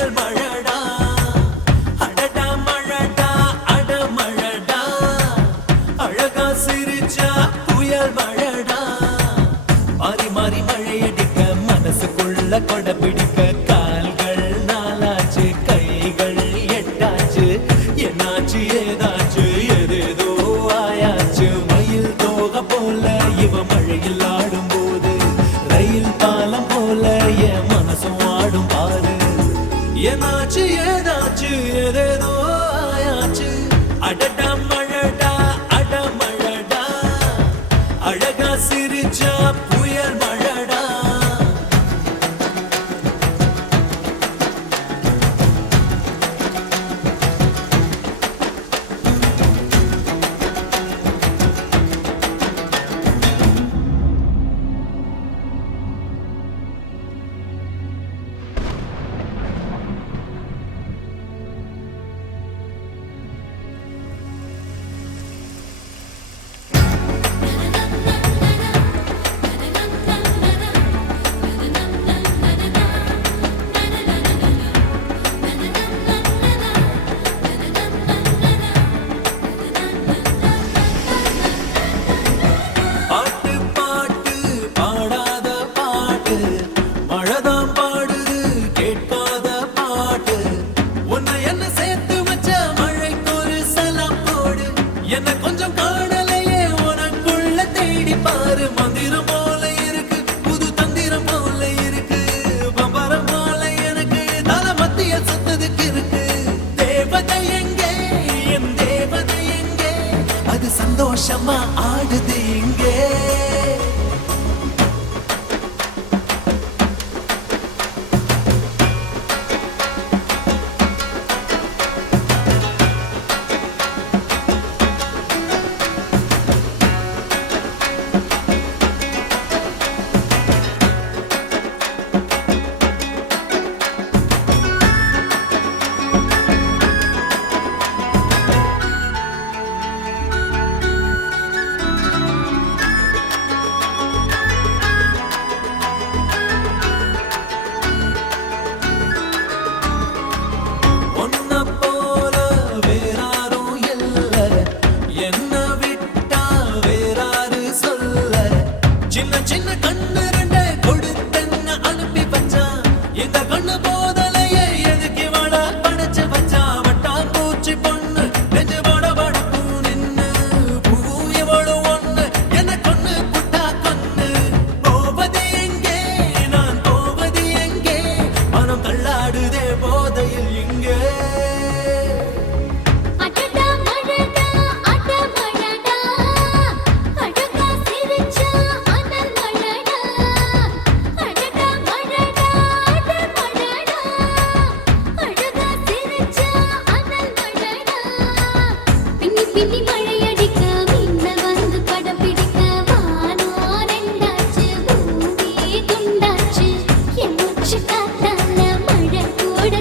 புயல் மழடா அடடா மழடா அட மழடா அழகா சிரிச்சா புயல் மழடா மாறி மாறி மழையடிக்க மனசுக்குள்ள கொடை பிடிக்க கால்கள் நாலாச்சு கைகள் எட்டாச்சு என்னாச்சு ஏதாச்சு எதேதோ ஆயாச்சு மயில் தோகை போல இவ மழையில் ஆடும் போது ரயில் பாலம் போல என் மனசும் ஆடும் பாரு என்னாச்சு ஏதாச்சு எதேதோ ஆயாச்சு அடடா மழடா அட மழடா அழகா சிரிச்சா புயல் மழடா பாட்டு பாட்டு பாடாத பாட்டு மழைதான் பாடுது கேட்காத பாட்டு உன்னை என்ன சேர்த்து வச்ச மழைக்கு ஒரு சலாம் போடு என்ன கொஞ்சம் காணலையே உனக்குள்ள தேடி பாரு மந்திரம் போல இருக்கு புது தந்திரம் போல இருக்கு பம்பரம் போல எனக்கு தலை மத்திய சுத்ததுக்கு இருக்கு தேவதை எங்கே என் தேவதை எங்கே அது சந்தோஷமா ஆடுது இங்கே ஒன்ன போல வேறாரும் இல்ல என்ன விட்டா வேறாரு சொல்ல சின்ன சின்ன கண்ணு ரெண்ட கொடுத்தென்ன அனுப்பி வச்சான் இந்த கண்ணு போதலையே எதுக்கு வாடா படைச்சு வச்சான் வட்டான் பூச்சி பொண்ணு நெஞ்சு பட படப்பு நின்னு பூவும் இவளும் ஒண்ணு என்ன கொன்னு புட்டா கொன்னு போவது எங்கே நான் போவது எங்கே மனம் தள்ளாடுதே போதையில் இங்கே அடடா மழடா அட மழடா அழகா சிரிச்சா அனல் மழடா அடடா மழடா அட மழடா அழகா சிரிச்சா அனல் மழடா பின்னி பின்னி மழையடிக்க மின்னல் வந்து படம் பிடிக்க வானோ ரெண்டாச்சு பூமி துண்டாச்சு என் மூச்சு காத்தால மழை கூட